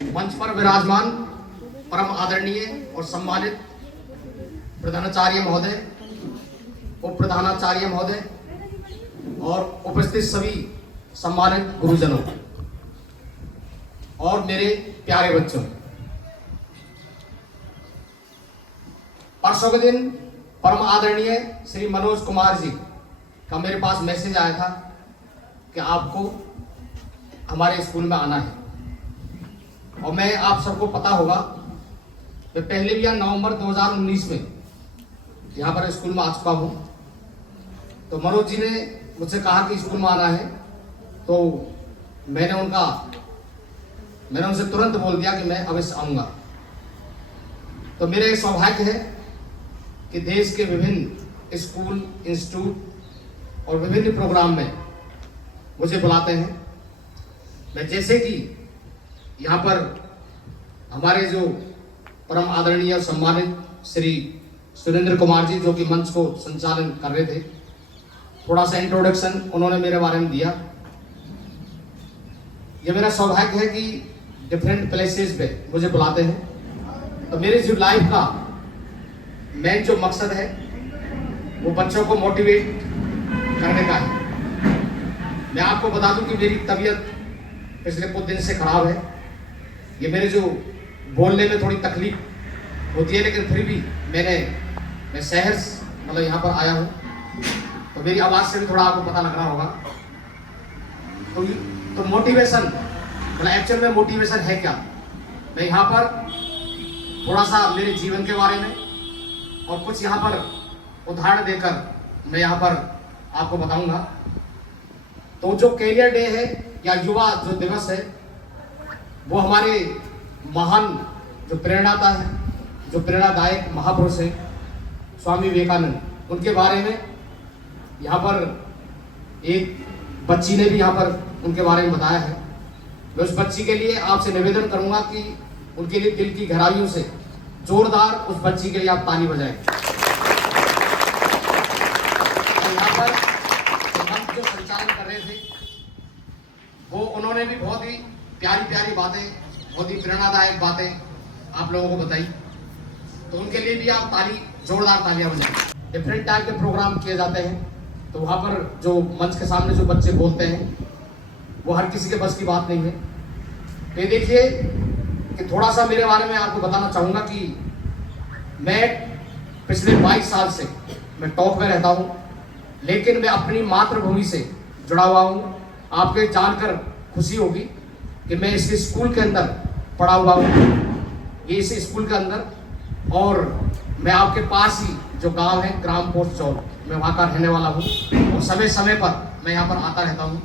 मंच पर विराजमान परम आदरणीय और सम्मानित प्रधानाचार्य महोदय, उप प्रधानाचार्य महोदय और उपस्थित सभी सम्मानित गुरुजनों और मेरे प्यारे बच्चों, परसों के दिन परम आदरणीय श्री मनोज कुमार जी का मेरे पास मैसेज आया था कि आपको हमारे स्कूल में आना है। और मैं आप सबको पता होगा कि पहले भी नवंबर 2019 में यहाँ पर स्कूल में आ चुका हूँ। तो मनोज जी ने मुझसे कहा कि स्कूल में आना है, तो मैंने उनसे तुरंत बोल दिया कि मैं अवश्य आऊँगा। तो मेरे सौभाग्य है कि देश के विभिन्न स्कूल, इंस्टीट्यूट और विभिन्न प्रोग्राम में मुझे बुलाते हैं। मैं जैसे कि यहाँ पर हमारे जो परम आदरणीय और सम्मानित श्री सुरेंद्र कुमार जी जो कि मंच को संचालन कर रहे थे, थोड़ा सा इंट्रोडक्शन उन्होंने मेरे बारे में दिया। ये मेरा सौभाग्य है कि डिफरेंट प्लेसेस पे मुझे बुलाते हैं। तो मेरी जो लाइफ का मेन जो मकसद है वो बच्चों को मोटिवेट करने का है। मैं आपको बता दूं कि मेरी तबीयत पिछले कुछ दिन से खराब है। ये मेरे जो बोलने में थोड़ी तकलीफ होती है, लेकिन फिर भी मैं शहर मतलब यहाँ पर आया हूँ, तो मेरी आवाज़ से भी थोड़ा आपको पता लग रहा होगा। तो मोटिवेशन मतलब एक्चुअल में मोटिवेशन है क्या, मैं यहाँ पर थोड़ा सा मेरे जीवन के बारे में और कुछ यहाँ पर उदाहरण देकर मैं यहाँ पर आपको बताऊंगा। तो जो कैरियर डे है या युवा जो दिवस है, वो हमारे महान जो प्रेरणाता है, जो प्रेरणादायक महापुरुष हैं स्वामी विवेकानंद, उनके बारे में यहाँ पर एक बच्ची ने भी यहाँ पर उनके बारे में बताया है। मैं उस बच्ची के लिए आपसे निवेदन करूंगा कि उनके लिए दिल की गहराइयों से जोरदार उस बच्ची के लिए आप ताली बजाएं। यहाँ पर मंच जो संचालन कर रहे थे वो उन्होंने भी बहुत ही प्यारी प्यारी बातें, बहुत ही प्रेरणादायक बातें आप लोगों को बताई। तो उनके लिए भी आप जोरदार तालियां बजाएं। डिफरेंट टाइप के प्रोग्राम किए जाते हैं, तो वहाँ पर जो मंच के सामने जो बच्चे बोलते हैं वो हर किसी के बस की बात नहीं है। तो ये देखिए कि थोड़ा सा मेरे बारे में आपको बताना चाहूँगा कि मैं पिछले 22 साल से मैं टॉप में रहता हूँ, लेकिन मैं अपनी मातृभूमि से जुड़ा हुआ हूँ। आपको जानकर खुशी होगी कि मैं इस स्कूल के अंदर पढ़ा हुआ हूँ, ये इस स्कूल के अंदर, और मैं आपके पास ही जो गांव है ग्राम पोस्ट चौल, मैं वहाँ का रहने वाला हूँ और समय समय पर मैं यहाँ पर आता रहता हूँ।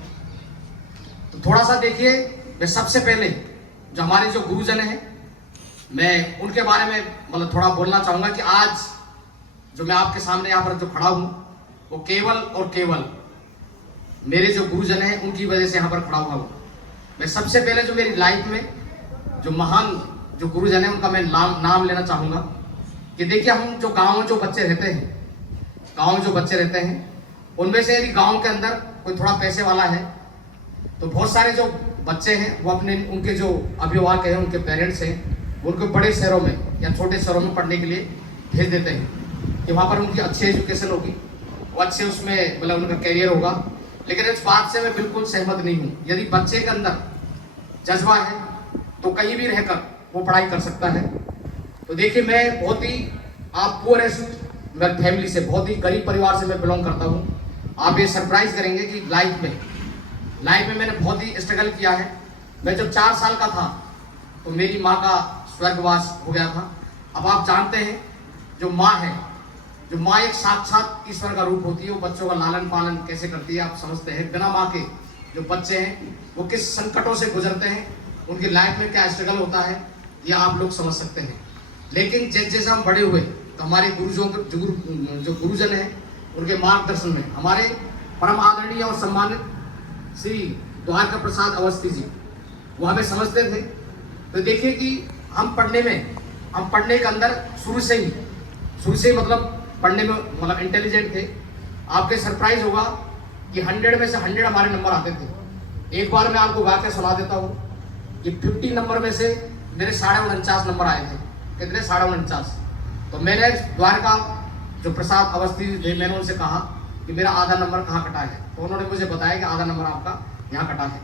तो थोड़ा सा देखिए, मैं सबसे पहले जो हमारे जो गुरुजन हैं मैं उनके बारे में मतलब थोड़ा बोलना चाहूँगा कि आज जो मैं आपके सामने यहाँ पर जो खड़ा हूँ वो केवल और केवल मेरे जो गुरुजन हैं उनकी वजह से यहाँ पर खड़ा हुआ हूँ। मैं सबसे पहले जो मेरी लाइफ में जो महान जो गुरुजन हैं उनका मैं नाम लेना चाहूँगा कि देखिए, हम जो गाँव में जो बच्चे रहते हैं उनमें से यदि गाँव के अंदर कोई थोड़ा पैसे वाला है तो बहुत सारे जो बच्चे हैं वो उनके जो अभिभावक हैं, उनके पेरेंट्स हैं, उनको बड़े शहरों में या छोटे शहरों में पढ़ने के लिए भेज देते हैं कि वहाँ पर उनकी अच्छी एजुकेशन होगी, वो अच्छे उसमें मतलब उनका करियर होगा। लेकिन इस बात से मैं बिल्कुल सहमत नहीं हूँ। यदि बच्चे के अंदर जज्बा है तो कहीं भी रहकर वो पढ़ाई कर सकता है। तो देखिए, मैं बहुत ही पुअरेस्ट फैमिली से, बहुत ही गरीब परिवार से मैं बिलोंग करता हूँ। आप ये सरप्राइज करेंगे कि लाइफ में मैंने बहुत ही स्ट्रगल किया है। मैं जब 4 साल का था तो मेरी माँ का स्वर्गवास हो गया था। अब आप जानते हैं जो माँ एक साक्षात ईश्वर का रूप होती है। वो बच्चों का लालन पालन कैसे करती है आप समझते हैं। बिना माँ के जो बच्चे हैं वो किस संकटों से गुजरते हैं, उनकी लाइफ में क्या स्ट्रगल होता है, ये आप लोग समझ सकते हैं। लेकिन जैसे हम बड़े हुए तो हमारे जो गुरुजन हैं उनके मार्गदर्शन में हमारे परम आदरणीय और सम्मानित श्री द्वारका प्रसाद अवस्थी जी वो हमें समझते थे। तो देखिए कि हम पढ़ने के अंदर शुरू से ही मतलब पढ़ने में मतलब इंटेलिजेंट थे। आपके सरप्राइज होगा कि 100 में से 100 हमारे नंबर आते थे। एक बार मैं आपको वाक्य सुना देता हूँ ये 50 नंबर में से मेरे 49.5 नंबर आए थे। कितने? 49.5। तो मैंने द्वारका जो प्रसाद अवस्थी थे, मैंने उनसे कहा कि मेरा आधा नंबर कहाँ कटा है। तो उन्होंने मुझे बताया कि आधा नंबर आपका यहाँ कटा है।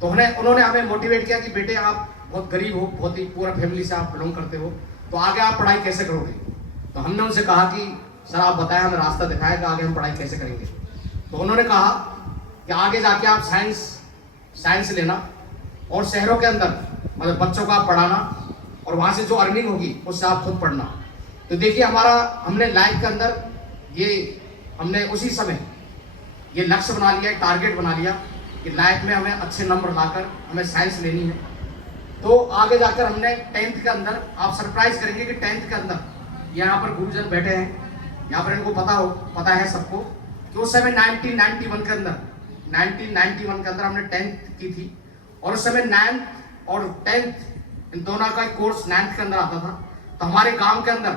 तो उन्होंने हमें मोटिवेट किया कि बेटे आप बहुत गरीब हो, बहुत ही पूरा फैमिली से आप बिलोंग करते हो, तो आगे आप पढ़ाई कैसे करोगे। तो हमने उनसे कहा कि सर आप बताएं, हमें रास्ता दिखाएं कि आगे हम पढ़ाई कैसे करेंगे। तो उन्होंने कहा कि आगे जाके आप साइंस लेना और शहरों के अंदर मतलब बच्चों का पढ़ाना और वहाँ से जो अर्निंग होगी उससे आप खुद पढ़ना। तो देखिए हमने लाइफ के अंदर हमने उसी समय ये लक्ष्य बना लिया, टारगेट बना लिया कि लाइफ में हमें अच्छे नंबर लाकर हमें साइंस लेनी है। तो आगे जाकर हमने 10th के अंदर, आप सरप्राइज करेंगे कि 10th के अंदर यहाँ पर गुरुजन बैठे हैं, यहाँ पर इनको पता है सबको कि उस समय 1991 के अंदर हमने 10th की थी और उस समय 9th और 10th इन दोनों का कोर्स 9th के अंदर आता था। तो हमारे गांव के अंदर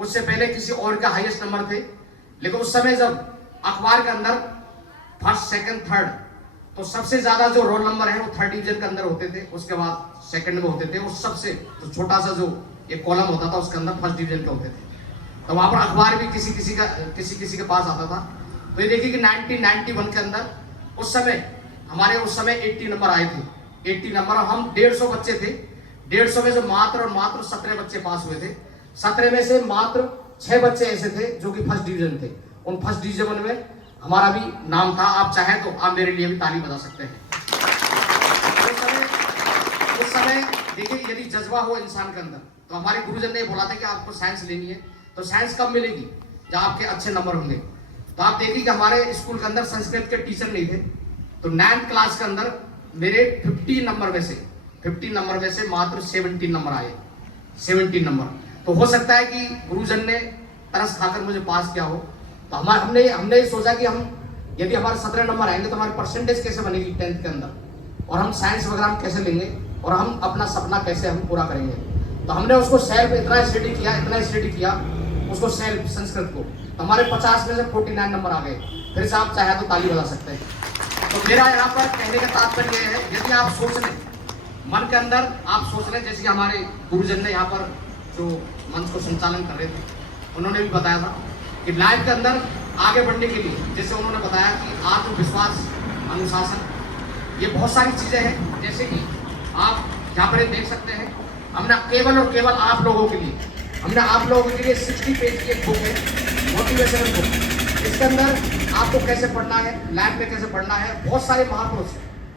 उससे पहले किसी और के हाईएस्ट नंबर थे, लेकिन उस समय जब अखबार के अंदर फर्स्ट, सेकंड, थर्ड, तो सबसे ज्यादा जो रोल नंबर है वो 3rd डिवीजन के अंदर होते थे, उसके बाद सेकंड में होते थे, और सबसे तो छोटा सा जो एक कॉलम होता था उसके अंदर 1st डिवीजन के होते थे। तो वहां पर अखबार भी किसी के पास आता था। तो ये देखिए कि 1991 के अंदर उस समय 80 नंबर आए थे, 80 नंबर। हम 150 बच्चे थे, 150 में से मात्र 17 बच्चे पास हुए थे। 17 में से मात्र 6 बच्चे ऐसे थे जो कि 1st डिवीजन थे। उन 1st डिवीजन में हमारा भी नाम था। आप चाहें तो आप मेरे लिए भी ताली बजा सकते हैं। उस समय देखिए यदि जज्बा हो इंसान के अंदर, तो हमारे गुरुजन ने बोला था कि आपको साइंस लेनी है, तो साइंस कब मिलेगी? जब आपके अच्छे नंबर होंगे। तो आप देखिए कि हमारे स्कूल के अंदर संस्कृत के टीचर नहीं थे, तो 9th क्लास के अंदर मेरे 50 नंबर में से मात्र 17 नंबर आए, 17 नंबर। तो हो सकता है कि गुरुजन ने तरस खाकर मुझे पास किया हो। तो हमने सोचा कि यदि हमारे 17 नंबर आएंगे तो हमारी परसेंटेज कैसे बनेगी 10th के अंदर, और हम साइंस वगैरह हम कैसे लेंगे, और हम अपना सपना कैसे हम पूरा करेंगे। तो हमने उसको सेल्फ इतना स्टडी किया उसको सेल्फ संस्कृत को, तो हमारे 50 में से 49 नंबर आ गए। फिर से आप चाहे तो ताली बजा सकते हैं। तो मेरा यहाँ पर कहने का तात्पर्य यह है, यदि आप सोच लें मन के अंदर, आप सोच लें, जैसे हमारे गुरुजन ने यहाँ पर जो मंच को संचालन कर रहे थे उन्होंने भी बताया था कि लाइफ के अंदर आगे बढ़ने के लिए, जैसे उन्होंने बताया कि आत्मविश्वास, अनुशासन, ये बहुत सारी चीजें हैं। जैसे कि आप यहाँ पर देख सकते हैं, हमने केवल और केवल आप लोगों के लिए 60 पेज की एक बुक है, मोटिवेशनल बुक। इसके अंदर आपको कैसे पढ़ना है, लाइफ में कैसे पढ़ना है, बहुत सारे महापुरुष,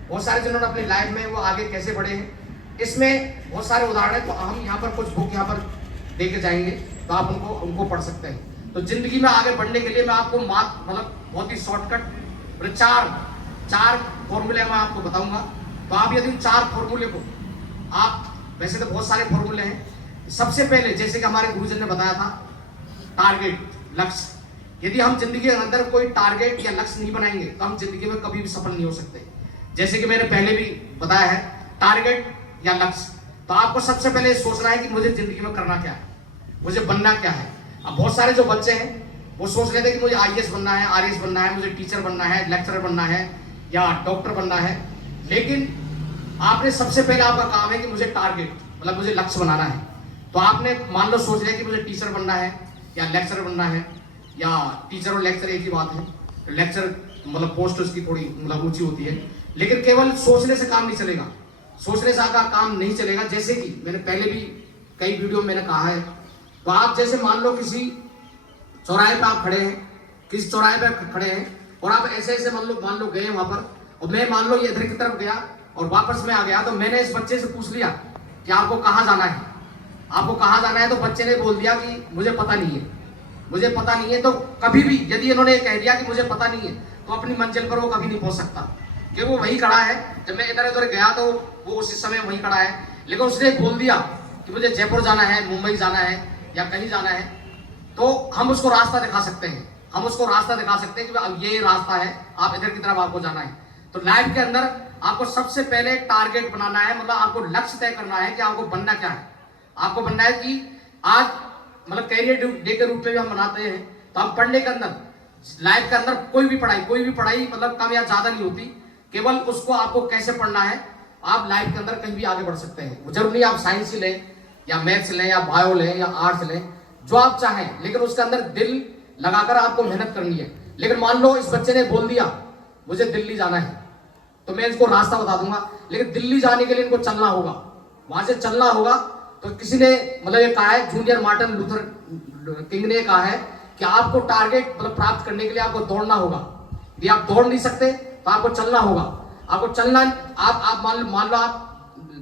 बहुत सारे जिन्होंने अपनी लाइफ में वो आगे कैसे बढ़े हैं, इसमें बहुत सारे उदाहरण है। तो हम यहाँ पर कुछ बुक यहाँ पर देके जाएंगे, तो आप उनको पढ़ सकते हैं। तो जिंदगी में आगे बढ़ने के लिए मैं आपको मतलब बहुत ही शॉर्टकट चार फॉर्मूले मैं आपको बताऊंगा। तो आप यदि 4 फॉर्मूले को आप, वैसे तो बहुत सारे फॉर्मूले हैं, सबसे पहले जैसे कि हमारे गुरुजन ने बताया था, टारगेट, लक्ष्य। यदि हम जिंदगी के अंदर कोई टारगेट या लक्ष्य नहीं बनाएंगे तो हम जिंदगी में कभी भी सफल नहीं हो सकते। जैसे कि मैंने पहले भी बताया है, टारगेट या लक्ष्य। तो आपको सबसे पहले सोचना है कि मुझे जिंदगी में करना क्या है, मुझे बनना क्या है। अब बहुत सारे जो बच्चे हैं वो सोच लेते हैं कि मुझे IAS बनना है, RS बनना है, मुझे टीचर बनना है, लेक्चरर बनना है या डॉक्टर बनना है। लेकिन आपने सबसे पहले आपका काम है कि मुझे टारगेट मतलब मुझे लक्ष्य बनाना है। तो आपने मान लो सोच लिया कि मुझे टीचर बनना है या लेक्चरर बनना है, या टीचर और लेक्चर एक ही बात है, लेक्चर मतलब पोस्ट उसकी थोड़ी मतलब ऊंची होती है। लेकिन केवल सोचने से काम नहीं चलेगा, सोचने से आपका काम नहीं चलेगा। जैसे कि मैंने पहले भी कई वीडियो में मैंने कहा है, तो आप जैसे मान लो किसी चौराहे पे आप खड़े हैं और आप ऐसे मान लो गए वहां पर, और मैं मान लो ये इधर की तरफ गया और वापस में आ गया। तो मैंने इस बच्चे से पूछ लिया कि आपको कहाँ जाना है, तो बच्चे ने बोल दिया कि मुझे पता नहीं है। तो कभी भी यदि इन्होंने कह दिया कि मुझे पता नहीं है, तो अपनी मंजिल पर वो कभी नहीं पहुंच सकता, क्योंकि वो वहीं खड़ा है। जब मैं इधर उधर गया तो वो उसी समय वहीं खड़ा है, लेकिन उसने बोल दिया कि मुझे जयपुर जाना है, मुंबई जाना है या कहीं जाना है, तो हम उसको रास्ता दिखा सकते हैं कि अब ये रास्ता है, आप इधर की तरफ आपको जाना है। तो लाइफ के अंदर आपको सबसे पहले टारगेट बनाना है, मतलब आपको लक्ष्य तय करना है कि आपको बनना क्या है। आपको बनना है कि आज मतलब कैरियर डे के रूप में भी हम मनाते हैं, तो हम पढ़ने के अंदर, लाइफ के अंदर कोई भी पढ़ाई मतलब कम या ज्यादा नहीं होती, केवल उसको आपको कैसे पढ़ना है आप लाइफ के अंदर कहीं भी आगे बढ़ सकते हैं। वो जरूरी नहीं आप साइंस ही लें या मैथ्स लें या बायो लें या आर्ट्स लें, जो आप चाहें, लेकिन उसके अंदर दिल लगाकर आपको मेहनत करनी है। लेकिन मान लो इस बच्चे ने बोल दिया मुझे दिल्ली जाना है, तो मैं इसको रास्ता बता दूंगा, लेकिन दिल्ली जाने के लिए इनको चलना होगा, वहां से चलना होगा। तो किसी ने मतलब ये कहा है, जूनियर मार्टिन लूथर किंग ने कहा है कि आपको टारगेट मतलब प्राप्त करने के लिए आपको दौड़ना होगा। यदि आप दौड़ नहीं सकते तो आपको चलना होगा। आपको चलना, आप मान लो आप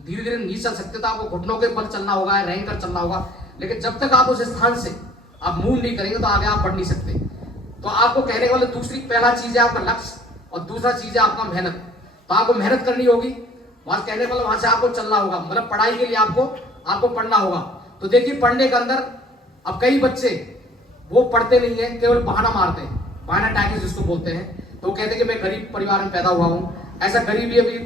धीरे धीरे नहीं चल सकते तो आपको घुटनों के बल चलना होगा, रेंग कर चलना होगा। लेकिन जब तक आप उस स्थान से आप मूव नहीं करेंगे तो आगे आप बढ़ नहीं सकते। तो आपको कहने वाले दूसरी पहला चीज है आपका लक्ष्य और दूसरा चीज है आपका मेहनत। तो आपको मेहनत करनी होगी, वहां कहने वाला वहां से आपको चलना होगा, मतलब पढ़ाई के लिए आपको पढ़ना होगा। तो देखिए पढ़ने के अंदर अब कई बच्चे वो पढ़ते नहीं है, केवल बहाना मारते हैं, बहाना टैक्स जिसको बोलते हैं। तो कहते हैं कि मैं गरीब परिवार में पैदा हुआ हूँ। ऐसा गरीबी अभी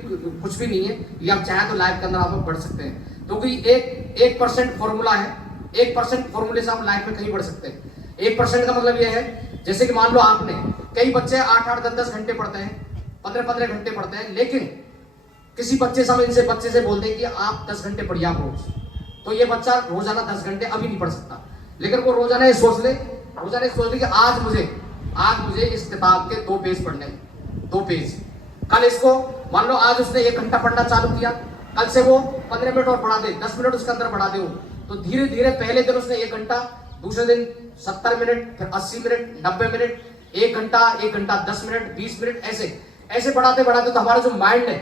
कुछ भी नहीं है, ये आप चाहें तो लाइफ के अंदर आप बढ़ सकते हैं। तो कोई 1% फॉर्मूला है, 1% फॉर्मूले से आप लाइफ में कहीं बढ़ सकते हैं। 1% का मतलब ये है, जैसे कि मान लो आपने, कई बच्चे 8-8, 10-10 घंटे पढ़ते हैं, 15-15 घंटे पढ़ते हैं, लेकिन किसी बच्चे से बोलते हैं कि आप 10 घंटे पढ़िए आप रोज, तो ये बच्चा रोजाना 10 घंटे अभी नहीं पढ़ सकता। लेकिन वो रोजाना ये सोच ले कि आज मुझे इस किताब के 2 पेज पढ़ने हैं, 2 पेज। कल इसको मान लो आज उसने 1 घंटा पढ़ना चालू किया, कल से वो 15 मिनट और बढ़ा दे, 10 मिनट उसके अंदर बढ़ा दे। तो धीरे धीरे पहले दिन उसने 1 घंटा, दूसरे दिन 70 मिनट, फिर 80 मिनट, 90 मिनट, 1 घंटा 10 मिनट, 20 मिनट, ऐसे बढ़ाते तो हमारा जो माइंड है,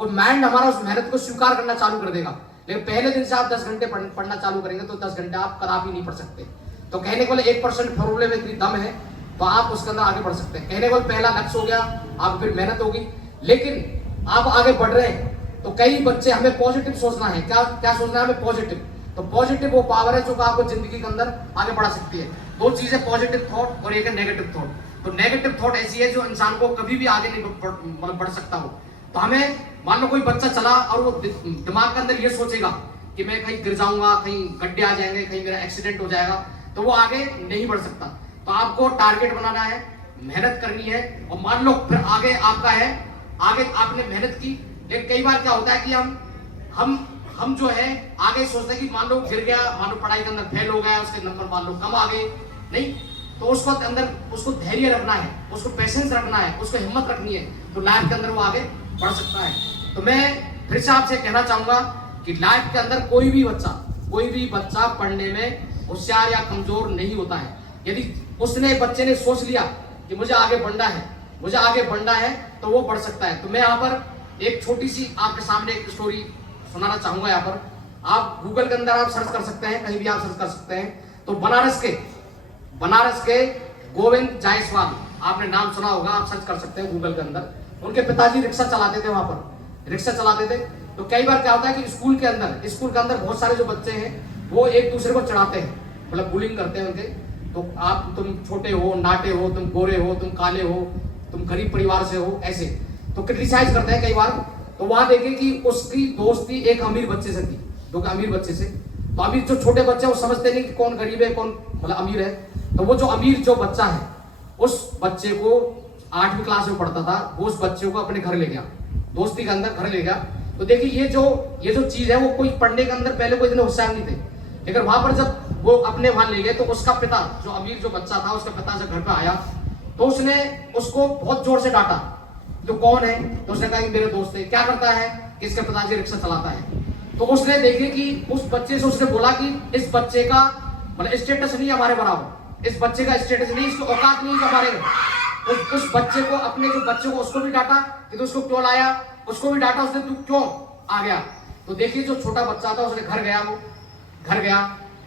और माइंड हमारा उस मेहनत को स्वीकार करना चालू कर देगा। लेकिन पहले दिन से आप 10 घंटे पढ़ना चालू करेंगे तो 10 घंटे आप कदापि नहीं पढ़ सकते। तो कहने को 1% फॉर्मूले में इतनी दम है, तो आप उसके अंदर आगे बढ़ सकते हैं। कहने को पहला लक्ष्य हो गया, आप फिर मेहनत होगी। लेकिन आप आगे बढ़ रहे हैं तो कई बच्चे, हमें पॉजिटिव सोचना है। क्या सोचना है हमें? पॉजिटिव। तो पॉजिटिव वो पावर है जो आपको जिंदगी के अंदर आगे बढ़ा सकती है। 2 चीजें, पॉजिटिव थॉट और एक है नेगेटिव थॉट। तो नेगेटिव थॉट ऐसी है जो इंसान को कभी भी आगे नहीं मतलब बढ़ सकता हो। तो हमें, मान लो कोई बच्चा चला और वो दिमाग के अंदर ये सोचेगा कि मैं कहीं गिर जाऊंगा, कहीं गड्ढे आ जाएंगे, कहीं मेरा एक्सीडेंट हो जाएगा, तो वो आगे नहीं बढ़ सकता। तो आपको टारगेट बनाना है, मेहनत करनी है, और मान लो फिर आगे आपका है, आगे आपने मेहनत की। लेकिन कई बार क्या होता है कि हम जो है आगे सोचते हैं कि मान लो गिर गया, मान लो पढ़ाई के अंदर फेल हो गया, उसके नंबर मान लो कम आ गए, नहीं, तो उसको धैर्य रखना है, उसको पेशेंस रखना है, उसको हिम्मत रखनी है, तो लाइफ के अंदर वो आगे बढ़ सकता है। तो मैं फिर से आपसे कहना चाहूंगा कि लाइफ के अंदर कोई भी बच्चा पढ़ने में होशियार या कमजोर नहीं होता है। यदि बच्चे ने सोच लिया कि मुझे आगे बढ़ना है, तो वो बढ़ सकता है। तो मैं यहाँ पर एक छोटी सी आपके सामने एक स्टोरी सुनाना चाहूंगा। यहाँ पर आप गूगल के अंदर आप सर्च कर सकते हैं, कहीं भी आप सर्च कर सकते हैं। तो बनारस के गोविंद जायसवाल, आपने नाम सुना होगा, आप सर्च कर सकते हैं गूगल के अंदर। उनके पिताजी रिक्शा चलाते थे, वहां पर रिक्शा चलाते थे। तो कई बार क्या होता है कि स्कूल के अंदर बहुत सारे जो बच्चे हैं वो एक दूसरे को चढ़ाते हैं, मतलब बुलिंग करते हैं उनके। तो तुम छोटे हो, नाटे हो, तुम गोरे हो, तुम काले हो, तुम गरीब परिवार से हो, ऐसे तो क्रिटिसाइज करते हैं कई बार। तो वहां देखे कि उसकी दोस्ती एक अमीर बच्चे से थी, अमीर बच्चे से। तो अमीर जो छोटे बच्चे वो समझते नहीं कि कौन गरीब है कौन मतलब अमीर है। तो वो जो अमीर जो बच्चा है, उस बच्चे को 8वीं क्लास में पढ़ता था, वो उस बच्चे को अपने घर ले गया, दोस्ती के अंदर घर ले गया। तो देखिए ये जो चीज है, वो कोई पढ़ने के अंदर पहले कोई इतने होशियार नहीं थे, लेकिन वहां पर जब वो अपने वहां ले गए तो उसका पिता, जो अमीर जो बच्चा था, उसका पिता जब घर पे आया तो उसने उसको बहुत जोर से डांटा। तो कौन है? तो उसने कहा कि मेरे दोस्त है। क्या करता है? कि इसके पिताजी रिक्शा चलाता है। तो उसने देखे कि उस बच्चे से उसने बोला कि इस बच्चे का मतलब स्टेटस नहीं हमारे बराबर, इस बच्चे का स्टेटस नहीं, इसकी औकात नहीं है हमारे। उस बच्चे को, अपने जो बच्चे को, उसको भी डांटा कि तू उसको क्यों लाया, उसको भी डांटा उसने, तू क्यों आ गया। तो देखिए जो छोटा बच्चा था, उसने घर गया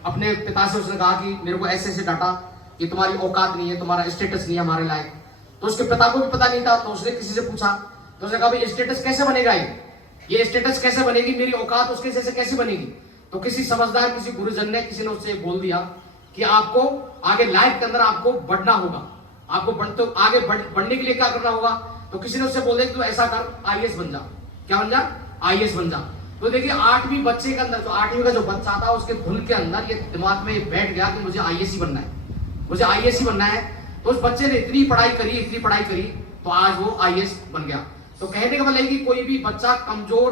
अपने पिता से, उसने कहा कि मेरे को ऐसे डांटा कि तुम्हारी औकात नहीं है, तुम्हारा स्टेटस नहीं है हमारे लायक। तो उसके पिता को भी पता नहीं था, तो उसने किसी से पूछा, तो उसने कहा भाई स्टेटस कैसे बनेगा, ये स्टेटस कैसे बनेगी, मेरी औकात उसके जैसे कैसे बनेगी। तो किसी समझदार, किसी गुरुजन ने, किसी ने उससे बोल दिया कि आपको आगे लाइफ के अंदर आपको बढ़ना होगा, तो आगे बढ़ने के लिए क्या करना होगा। तो किसी ने उससे बोल दिया कि तू ऐसा कर, आईएएस बन जा। क्या बन जा? आईएएस बन जा। तो देखिए 8वीं बच्चे के अंदर, जो 8वीं का जो बच्चा था, उसके धुन के अंदर ये दिमाग में बैठ गया कि मुझे आईएएस ही बनना है, मुझे आईएएस ही बनना है। तो उस बच्चे ने इतनी पढ़ाई करी, तो आज वो आईएएस बन गया। तो कहने का मतलब कि कोई भी बच्चा कमजोर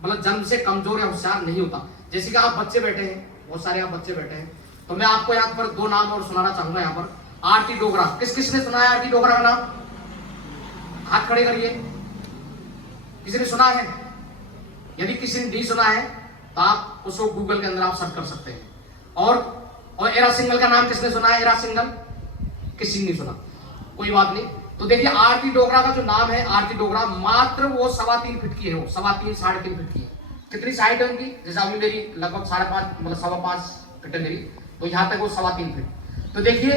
मतलब जन्म से कमजोर या होशियार नहीं होता। जैसे कि आप बच्चे बैठे हैं, बहुत सारे आप बच्चे बैठे हैं, तो मैं आपको यहाँ पर 2 नाम और सुनाना चाहूंगा। यहाँ पर आरती डोगरा, किस किसने सुना है आरती डोगरा का नाम? हाथ खड़े करिए। किसी ने सुना है? यदि किसी ने नहीं सुना है तो आप उसको गूगल के अंदर आप सर्च कर सकते हैं। और एरा सिंगल का नाम किसने सुना है? एरा सिंगल किसी ने नहीं सुना, कोई बात नहीं। तो देखिए आरती डोगरा का जो नाम है, आरती डोगरा, मात्र वो 3.25 फीट की है, वो 3.25 साढ़े 3 फीट की है। कितनी हाइट है उनकी? जैसे अभी मेरी लगभग 5.5 मतलब 5.25 फीट है मेरी, तो यहाँ तक वो 3.25 फीट। तो देखिए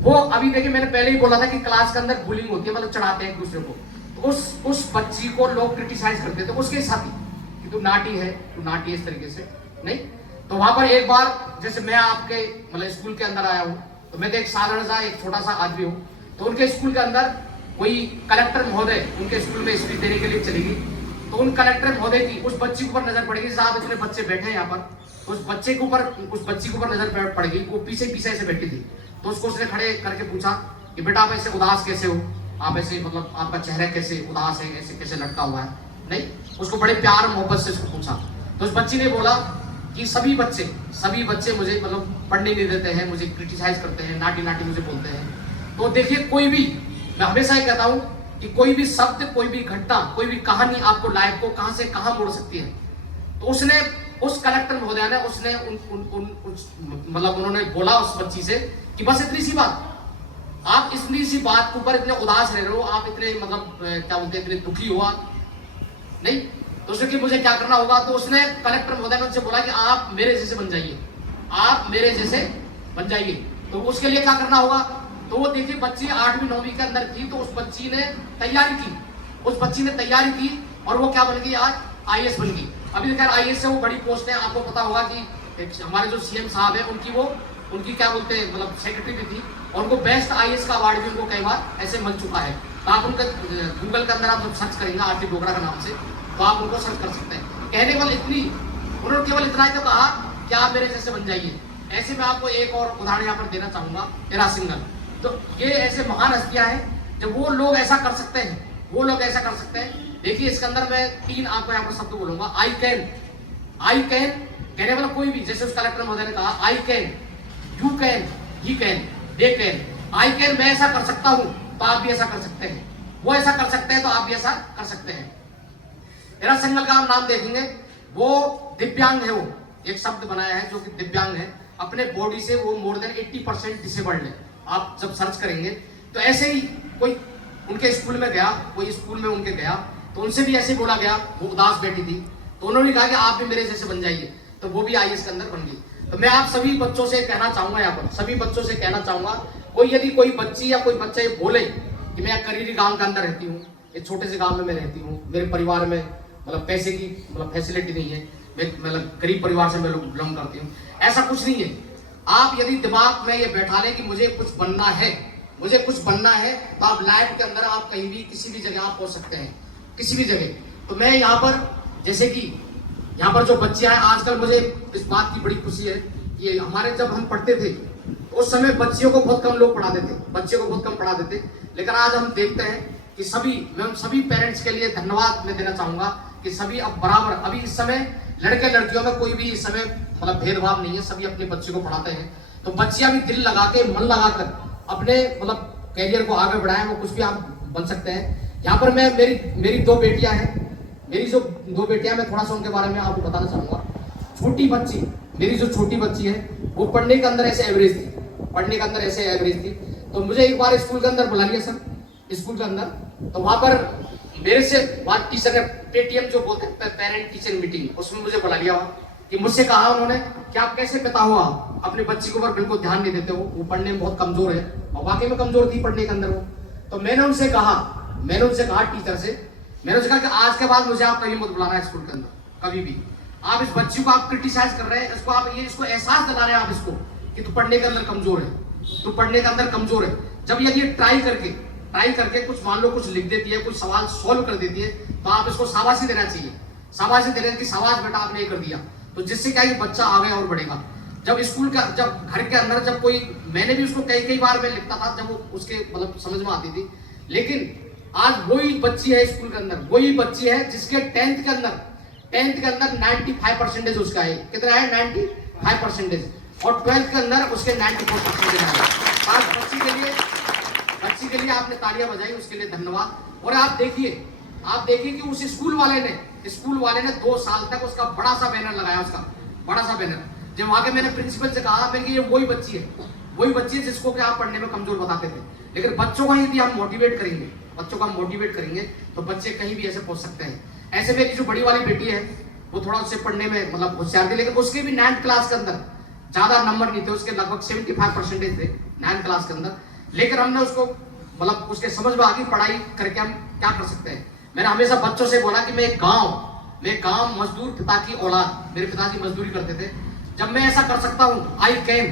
वो अभी देखिए मैंने पहले ही बोला था कि क्लास के अंदर बुलिंग होती है, मतलब चढ़ाते हैं एक दूसरे को। तो उस बच्ची को लोग क्रिटिसाइज करते थे, उसके साथी कि तू नाटी है, तू नाटी है, इस तरीके से नहीं। तो वहां पर एक बार जैसे मैं आपके मतलब स्कूल के अंदर आया हूँ, तो मैं तो एक साधारण सा एक छोटा सा आदमी हूँ, तो उनके स्कूल के अंदर कोई कलेक्टर महोदय उनके स्कूल में स्पीच देने के लिए चलेगी, तो उन कलेक्टर महोदय की उस बच्ची के ऊपर नजर पड़ेगी। साहब इतने बच्चे बैठे हैं यहाँ पर, उस बच्ची के ऊपर नजर पड़ेगी। वो पीछे पीछे ऐसे बैठी थी, तो उसको उसने खड़े करके पूछा कि बेटा आप ऐसे उदास कैसे हो, आप ऐसे मतलब आपका चेहरा कैसे उदास है, ऐसे कैसे लटका हुआ है, नहीं। उसको बड़े प्यार मोहब्बत से उसको पूछा, तो उस बच्ची ने बोला कि सभी बच्चे मुझे मतलब पढ़ने नहीं देते हैं, मुझे क्रिटिसाइज करते हैं, नाटी नाटी मुझे बोलते हैं। तो देखिए कोई भी, मैं हमेशा ये कहता हूँ कि कोई भी शब्द, कोई भी घटना, कोई भी कहानी आपको लाइफ को कहां से कहां मोड़ सकती है। तो उसने उस कलेक्टर महोदय ने उसने मतलब उन्होंने बोला उस बच्ची से कि बस इतनी सी बात, आप इतनी सी बात के ऊपर इतने उदास रह रहे हो, आप इतने मतलब क्या बोलते हैं, इतने दुखी हुआ नहीं, तो उसने कि मुझे क्या करना होगा। तो उसने कलेक्टर महोदय ने उनसे बोला कि आप मेरे जैसे बन जाइए, आप मेरे जैसे बन जाइए। तो उसके लिए क्या करना होगा? तो वो देखिए बच्ची 8वीं 9वीं के अंदर थी, तो उस बच्ची ने तैयारी की और वो क्या बन गई? आज आईएएस बन गई। अभी खैर आईएएस से वो बड़ी पोस्ट है, आपको पता होगा कि हमारे जो सीएम साहब है उनकी क्या बोलते हैं मतलब सेक्रेटरी भी थी, और उनको बेस्ट आईएएस का अवार्ड भी उनको कई बार ऐसे मिल चुका है। तो आप उनका गूगल के अंदर आप जब सर्च करेंगे आरती डोगरा का नाम से, तो आप उनको सर्च कर सकते हैं। कहने वाले उन्होंने केवल इतना ही तो कहा कि आप मेरे जैसे बन जाइए। ऐसे मैं आपको एक और उदाहरण यहाँ पर देना चाहूंगा, एरा सिंगल। तो ये ऐसे महान हस्तियां हैं जब वो लोग ऐसा कर सकते हैं, देखिए इसके अंदर मैं 3 आपको यहाँ पर शब्द बोलूंगा। आई कैन कहने वाला कोई भी, जैसे उस कलेक्टर महोदय ने कहा I can, you can, he can, they can. I can, मैं ऐसा कर सकता हूं तो आप भी ऐसा कर सकते हैं, वो ऐसा कर सकते हैं तो आप भी ऐसा कर सकते हैं। एरा सिंगल का आप नाम देखेंगे, वो दिव्यांग है, वो एक शब्द बनाया है जो कि दिव्यांग है, अपने बॉडी से वो मोर देन 80% डिसेबल्ड है। आप जब सर्च करेंगे तो ऐसे ही कोई उनके स्कूल में गया, कोई स्कूल में उनके गया, तो उनसे भी ऐसे बोला गया, वो उदास बैठी थी, तो उन्होंने कहा कि आप भी मेरे जैसे बन जाइए, तो वो भी आईएएस के अंदर बन गई। तो मैं आप सभी बच्चों से कहना चाहूंगा, यहाँ पर सभी बच्चों से कहना चाहूंगा, यदि कोई बच्ची या कोई बच्चा ये बोले कि मैं करीरी गांव के अंदर रहती हूँ, एक छोटे से गांव में मैं रहती हूँ, मेरे परिवार में मतलब पैसे की मतलब फैसिलिटी नहीं है, मैं मतलब गरीब परिवार से मैं बिलोंग करती हूँ, ऐसा कुछ नहीं है। आप यदि दिमाग में ये बैठा ले कि मुझे कुछ बनना है, तो आप लाइफ के अंदर आप कहीं भी किसी भी जगह आप पहुंच सकते हैं, किसी भी जगह। तो मैं यहाँ पर जैसे कि यहाँ पर जो बच्चियां हैं, आजकल मुझे इस बात की बड़ी खुशी है कि हमारे जब हम पढ़ते थे उस समय बच्चियों को बहुत कम लोग पढ़ाते थे, बच्चे को बहुत कम पढ़ाते थे, लेकिन आज हम देखते हैं कि मैं उन सभी पेरेंट्स के लिए धन्यवाद मैं देना चाहूंगा कि सभी अब बराबर, अभी इस समय लड़के लड़कियों में कोई भी इस समय मतलब भेदभाव नहीं है, सभी अपने बच्चे को पढ़ाते हैं। तो बच्चियां भी दिल लगा के, मन लगा कर अपने मतलब कैरियर को आगे बढ़ाएं, वो कुछ भी आप बन सकते हैं। यहाँ पर मैं मेरी 2 बेटियां हैं, मेरी जो 2 बेटियां, मैं थोड़ा सा उनके बारे में आपको बताना चाहूंगा। मेरी जो छोटी बच्ची है वो पढ़ने के अंदर ऐसे एवरेज थी, तो मुझे एक बार स्कूल के अंदर बुला लिया सर, स्कूल के अंदर, तो वहां पर मेरे से बात टीचर ने पेटीएम जो बोलते हैं पेरेंट टीचर मीटिंग, उसमें मुझे बुला लिया कि मुझसे कहा उन्होंने कि आप कैसे पिता हो, आप अपने बच्ची के ऊपर बिल्कुल ध्यान नहीं देते हो, वो पढ़ने में बहुत कमजोर है, और वाकई में कमजोर थी पढ़ने के अंदर वो। तो मैंने उनसे कहा टीचर से, मैंने उनसे कहा कि आज के बाद मुझे आप कहीं मत बुलाना है स्कूल के अंदर कभी भी। आप इस बच्ची को आप क्रिटिसाइज कर रहे हैं, इसको एहसास दिला रहे हैं आप इसको कि तू पढ़ने के अंदर कमजोर है, जब यदि ट्राई करके कुछ मान लो कुछ लिख देती है, कुछ सवाल सॉल्व कर देती है, तो आप इसको शाबाशी देना चाहिए, कि शाबाश बेटा आपने ये कर दिया। तो जिससे क्या बच्चा आगे और बढ़ेगा। जब घर के अंदर जब कोई, मैंने भी उसको कई बार मैं लिखता था जब वो उसके मतलब समझ में आती थी, लेकिन आज वही बच्ची है स्कूल के अंदर, वही बच्ची है जिसके 10th के अंदर 10th के अंदर 95% उसका है। कितना है? 95%। और 12th के अंदर उसके 94% आए। आज बच्ची के लिए आपने तालियां बजाई, उसके लिए धन्यवाद। और आप देखिए कि उस स्कूल वाले ने 2 साल तक उसका बड़ा सा बैनर लगाया, उसका बड़ा सा बैनर। जब वहां के मैंने प्रिंसिपल से कहा मैं कि ये वही बच्ची है जिसको कि आप पढ़ने में कमजोर बताते थे, लेकिन बच्चों को यदि हम मोटिवेट करेंगे तो बच्चे कहीं भी ऐसे पहुंच सकते हैं। ऐसे मेरी जो बड़ी वाली बेटी है वो थोड़ा उससे पढ़ने में मतलब होशियार थी, लेकिन उसके भी 9th क्लास के अंदर ज्यादा नंबर नहीं थे, उसके लगभग 75% थे 9th क्लास के अंदर। लेकिन हमने उसको मतलब उसके समझ में आ गई पढ़ाई करके हम क्या कर सकते हैं। मैंने हमेशा बच्चों से बोला कि मैं गांव मजदूर पिता की औलाद, मेरे पिताजी मजदूरी करते थे, जब मैं ऐसा कर सकता हूं आई कैन,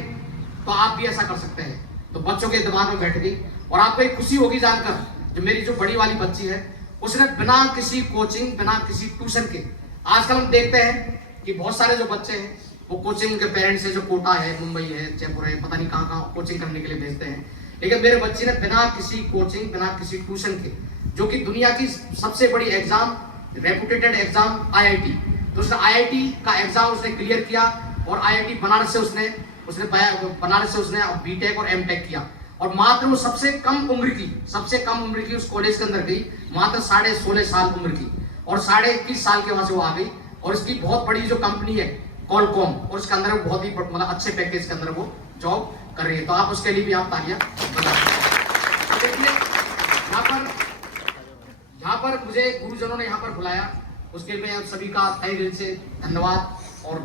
तो आप भी ऐसा कर सकते हैं। तो बच्चों के दिमाग में बैठ गई। और आपको एक खुशी होगी जानकर, जो मेरी जो बड़ी वाली बच्ची है उसने बिना किसी कोचिंग, बिना किसी ट्यूशन के, आजकल हम देखते हैं कि बहुत सारे जो बच्चे हैं वो कोचिंग के पेरेंट्स है, जो कोटा है, मुंबई है, जयपुर है, पता नहीं कहाँ कोचिंग करने के लिए भेजते हैं। लेकिन मेरे बच्ची ने बिना किसी कोचिंग, बिना किसी ट्यूशन के, जो कि दुनिया की सबसे बड़ी एग्जाम, रेपुटेटेड एग्जाम IIT, तो उसने IIT का एग्जाम उसने क्लियर किया। और IIT बनारस से उसने BTech और MTech किया। और मात्र वो सबसे कम उम्र की उस कॉलेज के अंदर गई, मात्र 16.5 साल उम्र की, और 21.5 साल के वहां से वो आ गई। और इसकी बहुत बड़ी जो कंपनी है कॉलकॉम, और उसके अंदर बहुत ही मतलब अच्छे पैकेज के अंदर वो जॉब कर रही है। तो आप उसके लिए भी आप तालियां बजाएं। देखिए यहाँ पर मुझे गुरुजनों ने यहाँ पर बुलाया, उसके लिए मैं आप सभी का तहे दिल से धन्यवाद और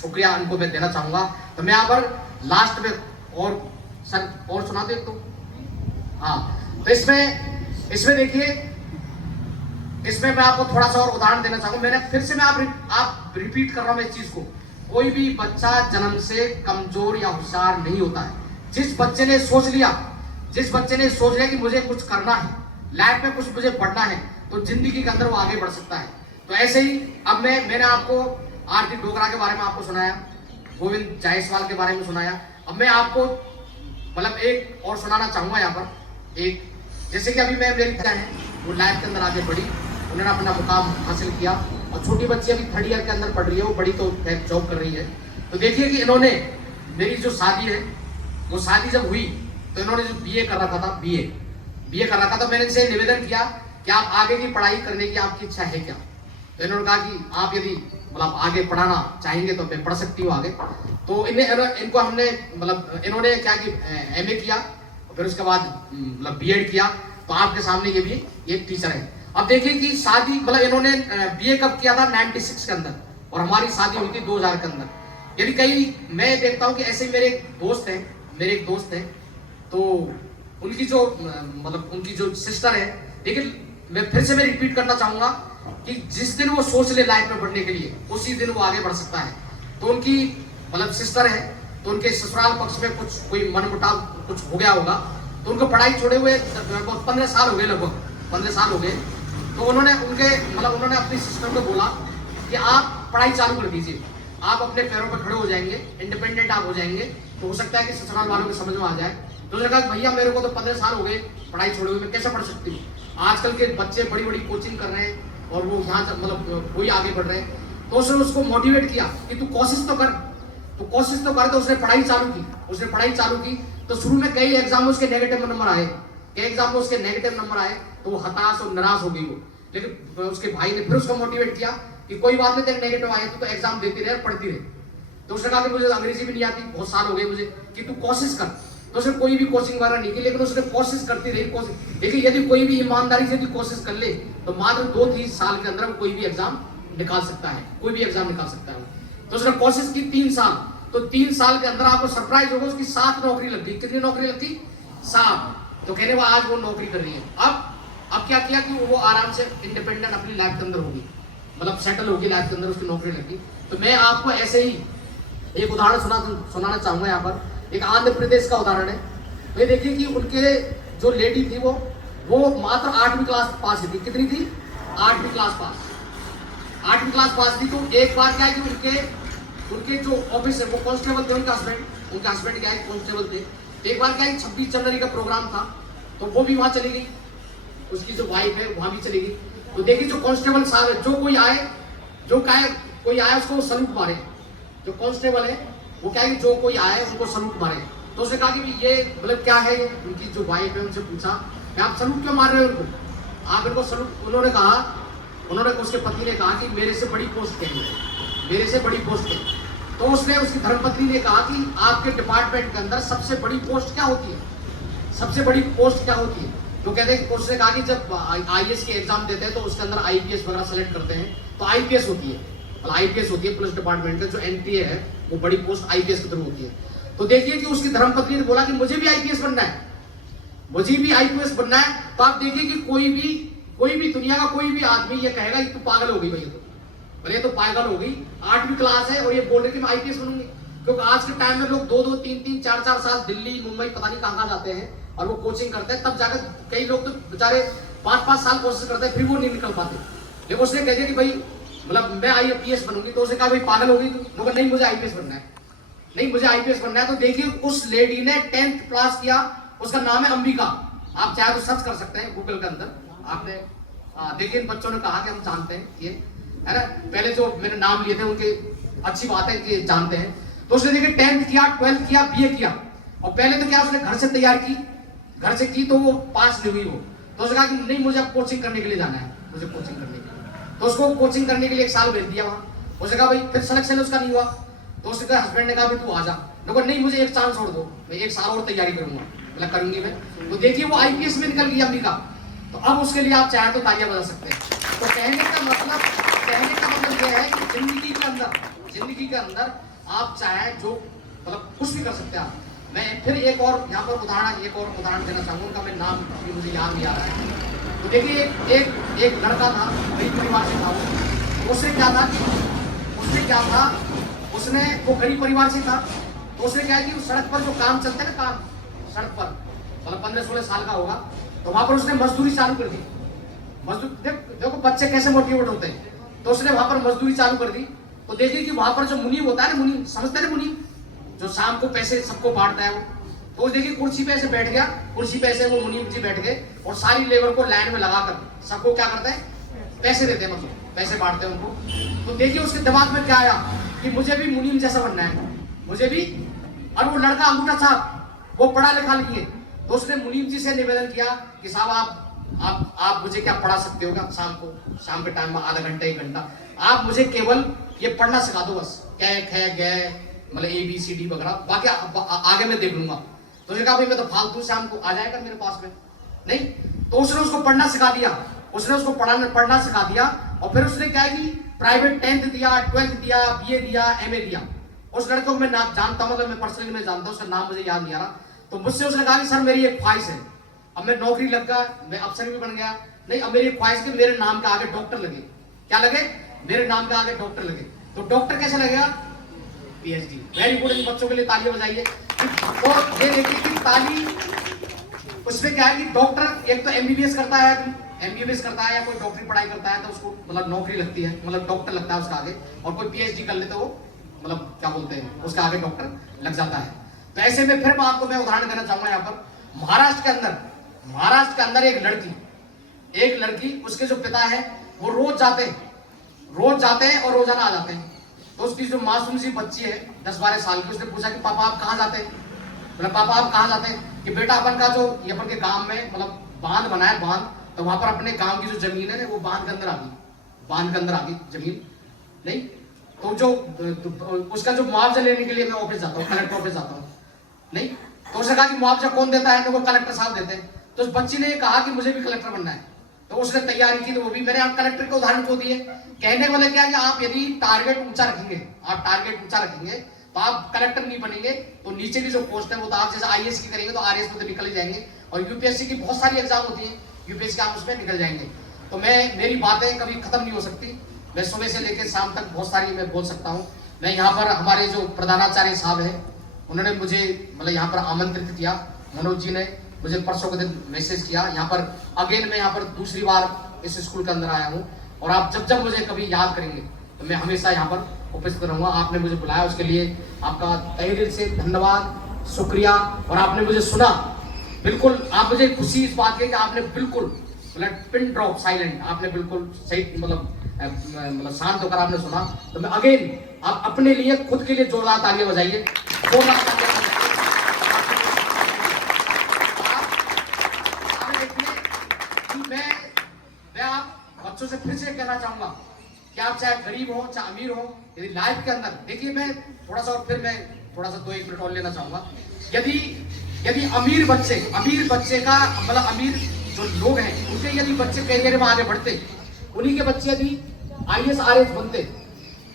शुक्रिया उनको मैं देना चाहूंगा। तो मैं यहाँ पर लास्ट में और सुना दे तो हाँ, तो इसमें देखिए, इसमें मैं आपको थोड़ा सा और उदाहरण देना चाहूंगा। मैंने फिर से आप रिपीट कर रहा हूं मैं इस चीज को, कोई भी बच्चा जन्म से कमजोर या होशियार नहीं होता है। जिस बच्चे ने सोच लिया कि मुझे कुछ करना है, लाइफ में कुछ मुझे पढ़ना है, तो जिंदगी के अंदर वो आगे बढ़ सकता है। तो ऐसे ही अब मैंने आपको आरती डोगरा के बारे में आपको सुनाया, गोविंद जायसवाल के बारे में सुनाया। अब मैं आपको मतलब एक और सुनाना चाहूंगा यहाँ पर। एक जैसे कि अभी मेरी बहन है, वो लाइफ के अंदर आगे बढ़ी, उन्होंने अपना मुकाम हासिल किया, और छोटी बच्ची अभी 3rd ईयर के अंदर पढ़ रही है, वो बड़ी तो जॉब कर रही है। तो देखिए कि इन्होंने, मेरी जो शादी है वो शादी जब हुई तो इन्होंने जो BA कर रखा था, BA कर रखा था, मैंने इनसे निवेदन किया कि आप आगे की पढ़ाई करने की आपकी इच्छा है क्या। तो इन्होंने कहा कि आप यदि मतलब आगे पढ़ाना चाहेंगे तो मैं पढ़ सकती हूँ आगे। तो इनको हमने मतलब इन्होंने क्या कि MA किया, फिर उसके बाद मतलब B.Ed किया। तो आपके सामने ये भी एक टीचर है। अब देखिए कि शादी मतलब इन्होंने BA कब किया था? 96 के अंदर, और हमारी शादी हुई थी 2000 के अंदर। यदि कई मैं देखता हूँ कि ऐसे मेरे एक दोस्त हैं, तो उनकी जो सिस्टर है, लेकिन मैं फिर से रिपीट करना चाहूंगा कि जिस दिन वो सोच ले लाइफ में बढ़ने के लिए, उसी दिन वो आगे बढ़ सकता है। तो उनकी मतलब सिस्टर है, तो उनके ससुराल पक्ष में कोई मनमुटाव कुछ हो गया होगा, तो उनको पढ़ाई छोड़े हुए 15 साल हो गए, लगभग 15 साल हो गए। तो उन्होंने अपनी सिस्टर को बोला कि आप पढ़ाई चालू कर दीजिए, आप अपने पैरों पर खड़े हो जाएंगे, इंडिपेंडेंट आप हो जाएंगे, तो हो सकता है कि ससुराल वालों को समझ में आ जाए। तो उसने कहा भैया मेरे को तो 15 साल हो गए पढ़ाई छोड़े हुए, मैं कैसे पढ़ सकती हूँ। आजकल के बच्चे बड़ी बड़ी कोचिंग कर रहे हैं और वो यहाँ मतलब वही आगे बढ़ रहे हैं। तो उसने उसको मोटिवेट किया कि तू कोशिश तो कर। तो उसने पढ़ाई चालू की। तो शुरू में कई एग्जाम में उसके नेगेटिव नंबर आए, तो वो हताश और निराश हो गई वो। लेकिन उसके भाई ने फिर उसको मोटिवेट किया कि कोई बात नहीं, तेरे नेगेटिव आए तो एग्जाम देती रहे, पढ़ती रहे। तो उसने कहा कि मुझे अंग्रेजी भी नहीं आती, बहुत साल हो गए मुझे, कि तू कोशिश कर। तो उसने कोई भी कोचिंग वगैरह नहीं की, लेकिन उसने कोशिश करती रही। लेकिन यदि कोई भी ईमानदारी से कोशिश कर ले तो मात्र 2-3 साल के अंदर वो कोई भी एग्जाम निकाल सकता है। तो उसने कोशिश की 3 साल। तो 3 साल के अंदर आपको सरप्राइज होगा, उसकी 7 नौकरी लग गई। कितनी नौकरी लगती? 7। तो कहने वो आज वो नौकरी कर रही है। अब क्या किया कि वो आराम से इंडिपेंडेंट अपनी लाइफ के अंदर होगी, मतलब सेटल होगी लाइफ के अंदर, उसकी नौकरी लगी। तो मैं आपको ऐसे ही एक उदाहरण सुनाना चाहूंगा। यहाँ पर एक आंध्र प्रदेश का उदाहरण है। तो ये देखिए कि उनके जो लेडी थी वो मात्र 8वीं क्लास पास थी। कितनी थी? 8वीं क्लास पास थी। तो एक बार क्या है कि उनके जो ऑफिस है वो कांस्टेबल थे, उनके हस्बैंड क्या है कांस्टेबल थे। एक बार क्या है 26 जनवरी का प्रोग्राम था, तो वो भी वहां चली गई, उसकी जो वाइफ है वहां भी चली गई। तो देखिए जो कांस्टेबल साहब है, जो कोई आए जो क्या कोई आया उसको सलूट मारे, जो कांस्टेबल है वो क्या है जो कोई आए उनको सलूट मारे। तो उसने कहा कि ये मतलब क्या है, उनकी जो वाइफ है उनसे पूछा कि आप सलूट क्यों मार रहे हो उनको, आप इनको सलूट। उन्होंने उसके पति ने कहा कि मेरे से बड़ी पोस्ट है, मेरे से बड़ी पोस्ट है। तो उसने उसकी धर्मपत्नी ने कहा कि आपके डिपार्टमेंट के अंदर सबसे बड़ी पोस्ट क्या होती है, सबसे बड़ी पोस्ट क्या होती है। तो कहते हैं, उसने कहा कि जब आईएएस की एग्जाम देते हैं तो उसके अंदर आईपीएस वगैरह सेलेक्ट करते हैं तो आईपीएस होती है, मतलब आईपीएस होती है पुलिस डिपार्टमेंट का जो एनटीए है वो बड़ी पोस्ट आईपीएस के थ्रू होती है। तो देखिए कि उसकी धर्मपत्नी ने बोला कि मुझे भी आईपीएस बनना है, मुझे भी आईपीएस बनना है। तो आप देखिए कि कोई भी दुनिया का कोई भी आदमी ये कहेगा कि तू पागल हो गई भाई, तो ये तो पागल हो गई, 8वीं क्लास है और ये बोल रही कि मैं आईपीएस बनूंगी। क्योंकि आज के टाइम में लोग 2-2, 3-3, 4-4 साल दिल्ली मुंबई पता नहीं कहां जाते हैं और वो कोचिंग करते हैं, तब जाकर कई लोग तो बेचारे 5-5 साल कोशिश करते हैं फिर वो नहीं निकल पाते। लेकिन उसने कह दिया कि भाई मतलब मैं आईपीएस बनूंगी। तो उसने कहा भाई पागल होगी तू, नहीं मुझे आईपीएस बनना है, नहीं मुझे आईपीएस बनना है। तो देखिए उस लेडी ने 10th पास किया, उसका नाम है अंबिका, आप चाहे तो सर्च कर सकते हैं गूगल के अंदर। आपने देखिए इन बच्चों ने कहा कि हम जानते हैं ये है ना, पहले जो मैंने नाम लिए थे उनके अच्छी बात है कि जानते हैं। तो उसने देखिए 10th किया, 12th किया, बीए किया, और पहले तो क्या उसने घर से तैयार की, घर से की तो वो पास नहीं हुई वो। तो उसने कहा कि नहीं मुझे अब कोचिंग करने के लिए जाना है, मुझे कोचिंग करने के लिए। तो उसको कोचिंग करने के लिए 1 साल भेज दिया वहाँ। उसने कहा भाई फिर सिलेक्शन उसका नहीं हुआ। तो उसके कहा हस्बैंड ने कहा भाई तू आ जा, देखो नहीं मुझे 1 चांस छोड़ दो, मैं 1 साल और तैयारी करूंगा, मतलब करूंगी मैं। तो देखिए वो आईपीएस में निकल गई अंबिका। तो अब उसके लिए आप चाहे तो तालियां बजा सकते हैं। तो कहने का मतलब यह है कि जिंदगी के अंदर आप चाहे जो मतलब कुछ भी कर सकते हैं आप। मैं फिर एक और यहाँ पर उदाहरण देना चाहूंगा, उनका मैं नाम भी मुझे याद नहीं आ रहा है। तो देखिए एक लड़का था, गरीब परिवार से था वो। उसने वो गरीब परिवार से था। तो उसने क्या है कि सड़क पर जो काम चलते हैं ना, काम सड़क पर मतलब 15-16 साल का होगा, तो वहां पर उसने मजदूरी चालू कर दी। देखो बच्चे कैसे मोटिवेट होते हैं। तो उसने वहां पर मजदूरी चालू कर दी। तो देखिए कि वहां पर जो मुनीम होता है ना, मुनीम समझते हैं ना, मुनीम जो शाम को पैसे सबको बांटता है वो। तो देखिए कुर्सी पे ऐसे बैठ गया, कुर्सी पे ऐसे वो मुनीम जी बैठ गए और सारी लेबर को लाइन में लगाकर सबको क्या करते हैं, पैसे देते हैं, मतलब पैसे बांटते हैं उनको। तो देखिए उसके दिमाग में क्या आया कि मुझे भी मुनीम जैसा बनना है, मुझे भी। और वो लड़का अंगूठा साहब वो पढ़ा लिखा नहीं है। तो उसने मुनीम जी से निवेदन किया कि साहब आप मुझे क्या पढ़ा सकते हो क्या, शाम के टाइम में आधा घंटा 1 घंटा आप मुझे केवल ये पढ़ना सिखा दो बस, कै ख ग मतलब ABCD वगैरह, बाकी आगे मैं देख लूंगा। तो उसने कहा भाई मैं तो फालतू शाम को आ जाएगा मेरे पास में नहीं। तो उसने उसको पढ़ना सिखा दिया, पढ़ना सिखा दिया। और फिर उसने क्या कि प्राइवेट 10th दिया, 12th दिया, BA दिया, MA दिया। उस लड़के को मैं नाम जानता हूँ, मतलब मैं पर्सनली मैं जानता हूँ, उसका नाम मुझे याद नहीं आ रहा। तो मुझसे उसने कहा कि सर मेरी एक ख्वाहिश है, अब मैं नौकरी लग गया, मैं अफसर भी बन गया, नहीं अब मेरी ख्वाहिश कि मेरे नाम के आगे डॉक्टर लगे। क्या लगे, मेरे नाम के आगे डॉक्टर लगे। तो डॉक्टर कैसे लगेगा, PhD। वेरी गुड, इन बच्चों के लिए तालियां बजाइए। और ये देखिए कि ताली उसमें क्या है कि डॉक्टर एक तो MBBS करता है, या कोई डॉक्टरी पढ़ाई करता है तो उसको मतलब नौकरी लगती है, मतलब डॉक्टर लगता है उसका आगे। और कोई PhD कर ले तो वो मतलब क्या बोलते हैं उसका आगे डॉक्टर लग जाता है। तो ऐसे में फिर मैं उदाहरण देना चाहूंगा यहाँ पर महाराष्ट्र के अंदर एक लड़की उसके जो पिता है वो रोज जाते हैं और रोजाना आ जाते हैं। तो उसकी जो मासूम सी बच्ची है 10-12 साल की, उसने पूछा कि पापा आप कहाँ जाते हैं, मतलब पापा आप कहाँ जाते हैं। कि बेटा अपन का जो अपन के गांव में मतलब बांध बना है, बांध, तो वहां पर अपने गांव की जो जमीन है वो बांध के अंदर आ गई जमीन नहीं। तो जो उसका जो मुआवजा लेने के लिए मैं ऑफिस जाता हूँ, कलेक्टर ऑफिस जाता हूँ नहीं। तो उसने कहा कि मुआवजा कौन देता है, तो वो कलेक्टर साहब देते हैं। तो उस बच्ची ने कहा कि मुझे भी कलेक्टर बनना है। तो उसने तैयारी की, तो वो भी मैंने आप कलेक्टर के उदाहरण को दिए। कहने वाले क्या कि आप यदि टारगेट ऊंचा रखेंगे तो आप कलेक्टर नहीं बनेंगे, तो नीचे की जो पोस्ट है वो तो आप जैसे IAS की करेंगे तो RAS में तो निकल ही जाएंगे। और UPSC की बहुत सारी एग्जाम होती है, UPSC का आप उसमें निकल जाएंगे। तो मेरी बातें कभी खत्म नहीं हो सकती, मैं सुबह से लेकर शाम तक बहुत सारी मैं बोल सकता हूँ। मैं यहाँ पर हमारे जो प्रधानाचार्य साहब है उन्होंने मुझे मतलब यहाँ पर आमंत्रित किया, मनोज जी ने मुझे परसों के दिन मैसेज किया। यहाँ पर अगेन मैं यहाँ पर दूसरी बार इस स्कूल के अंदर आया हूँ, और आप जब मुझे कभी याद करेंगे तो मैं हमेशा यहाँ पर उपस्थित रहूँगा। आपने मुझे बुलाया उसके लिए आपका तहे दिल से धन्यवाद, शुक्रिया। और आपने मुझे सुना, बिल्कुल आप मुझे खुशी इस बात की कि आपने बिल्कुल मतलब पिन ड्रॉप साइलेंट, आपने बिल्कुल सही मतलब मतलब शांत होकर आपने सुना, तो मैं अगेन आप अपने लिए खुद के लिए जोरदार तालियां बजाइए, जोरदार तालियां बजाइए। मैं आप बच्चों से फिर से कहना चाहूंगा कि आप चाहे गरीब हो चाहे अमीर हो, यदि लाइफ के अंदर देखिए, मैं थोड़ा सा और फिर मैं थोड़ा सा 2-1 मिनट और लेना चाहूंगा। यदि अमीर बच्चे का मतलब अमीर जो लोग हैं उनके यदि बच्चे करियर में आगे बढ़ते, उन्हीं के बच्चे यदि IAS RAS बनते,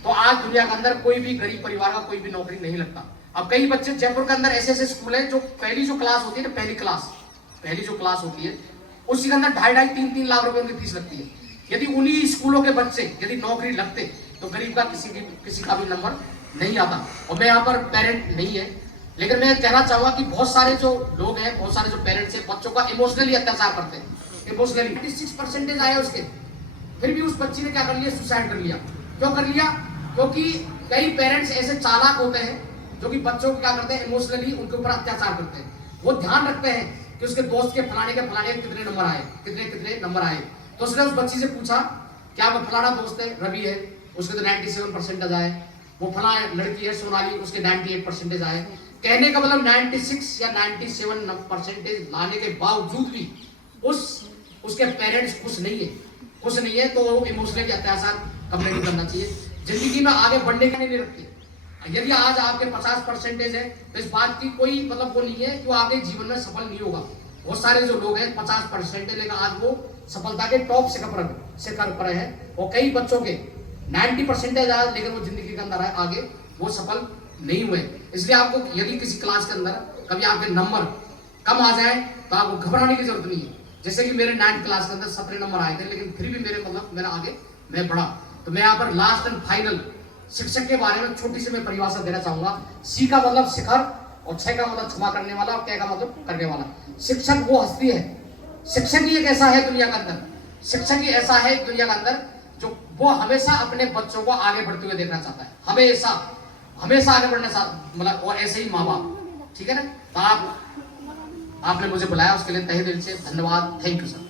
तो आज दुनिया के अंदर कोई भी गरीब परिवार का कोई भी नौकरी नहीं लगता। अब कई बच्चे जयपुर के अंदर ऐसे स्कूल है जो पहली जो क्लास होती है ना, पहली जो क्लास होती है उसी के अंदर 2.5-3 लाख रुपए उनकी फीस लगती है। यदि उन्हीं स्कूलों के बच्चे यदि नौकरी लगते तो गरीब का किसी का भी नंबर नहीं आता। और मैं यहाँ पर पेरेंट नहीं है, लेकिन मैं कहना चाहूंगा कि बहुत सारे जो लोग हैं, बहुत सारे जो पेरेंट्स हैं, बच्चों का इमोशनली अत्याचार करते हैं। इमोशनली 96% आए उसके, फिर भी उस बच्ची ने क्या कर लिया, सुसाइड कर लिया। क्यों कर लिया? क्योंकि कई पेरेंट्स ऐसे चालाक होते हैं जो कि बच्चों को क्या करते हैं, इमोशनली उनके ऊपर अत्याचार करते हैं। वो ध्यान रखते हैं कि उसके दोस्त के फलाने कितने नंबर आए, कितने नंबर आए। तो उसने उस बच्ची से पूछा, क्या वो फलाना दोस्त है, रवि है, उसके तो 97% आए, वो फला लड़की है सोनाली, उसके 98% आए। कहने का मतलब 96 या 97% लाने के बावजूद भी उसके पेरेंट्स खुश नहीं है, तो इमोशनली अत्याचार कभी नहीं करना चाहिए। जिंदगी में आगे बढ़ने का नहीं रखती। यदि आज आपके 50% है तो इस बात की कोई मतलब वो नहीं है कि वो आगे जीवन में सफल नहीं होगा। बहुत सारे जो लोग हैं 50% है, लेकिन आज वो सफलता के टॉप शिखर पर है, और कई बच्चों के 90% आए, लेकिन वो जिंदगी के अंदर आगे वो सफल नहीं हुए। इसलिए आपको यदि किसी क्लास के अंदर कभी आपके नंबर कम आ जाए तो आपको घबराने की जरूरत नहीं है। जैसे कि मेरे 9th क्लास के अंदर 17 नंबर आए थे, लेकिन फिर भी मेरा आगे मैं बढ़ा। तो मैं यहाँ पर लास्ट एंड फाइनल शिक्षक के बारे में छोटी सी मैं परिभाषा देना चाहूंगा। सी का मतलब शिखर, और 6 का मतलब क्षमा करने वाला, और K का मतलब करने वाला। शिक्षक वो हस्ती है, शिक्षक ही एक ऐसा है दुनिया के अंदर, शिक्षक ही ऐसा है दुनिया के अंदर जो वो हमेशा अपने बच्चों को आगे बढ़ते हुए देखना चाहता है, हमेशा आगे बढ़ना चाहता, मतलब, और ऐसे ही माँ बाप। ठीक है ना? तो आपने मुझे बुलाया उसके लिए तहे दिल से धन्यवाद। Thank you sir.